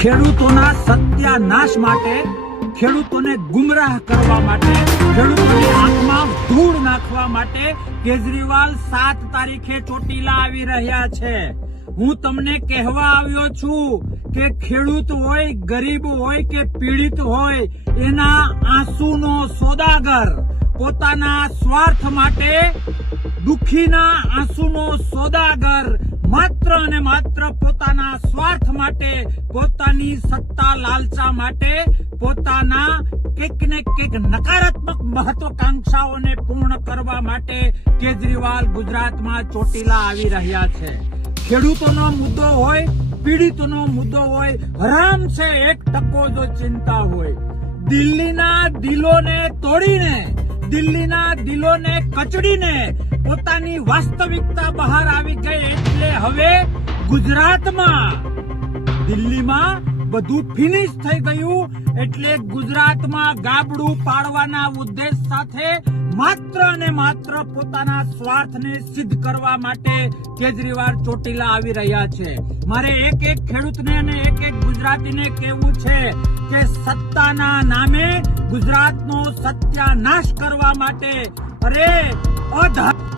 ખેડૂતોના સત્યાનાશ માટે, ખેડૂતોને ગુમરાહ કરવા માટે, ખેડૂતોની આંખમાં ધૂળ નાખવા માટે કેજરીવાલ 7 તારીખે ચોટીલા આવી રહ્યા છે. હું તમને કહેવા આવ્યો છું કે ખેડૂત હોય, ગરીબ હોય કે પીડિત હોય, એના આંસુનો સોદાગર, પોતાના સ્વાર્થ માટે દુખીના આંસુનો સોદાગર, માત્ર અને માત્ર પોતાના સ્વાર્થ માટે, પોતાની સત્તા લાલચા માટે, પોતાના કંઈક ને કંઈક નકારાત્મક મહત્વાકાંક્ષાઓને પૂર્ણ કરવા માટે કેજરીવાલ ગુજરાતમાં ચોટીલા આવી રહ્યા છે. ખેડૂતોનો મુદ્દો હોય, પીડિતોનો મુદ્દો હોય, હરામ છે 1% જો ચિંતા હોય. દિલ્હીના દિલોને તોડીને, દિલ્હીના દિલોને કચડીને પોતાની વાસ્તવિકતા બહાર આવી ગઈ. એટલે હવે ગુજરાતમાં, દિલ્હીમાં બધું ફિનિશ થઈ ગયું. એટલે ગુજરાતમાં ગાબડું પાડવાના ઉદ્દેશ સાથે માત્ર અને માત્ર પોતાના સ્વાર્થને સિદ્ધ કરવા માટે કેજરીવાલ ચોટીલા આવી રહ્યા છે. મારે એક એક ખેડૂતને અને એક એક ગુજરાતીને કહેવું છે કે સત્તાના નામે ગુજરાતનો સત્યાનાશ કરવા માટે, અરે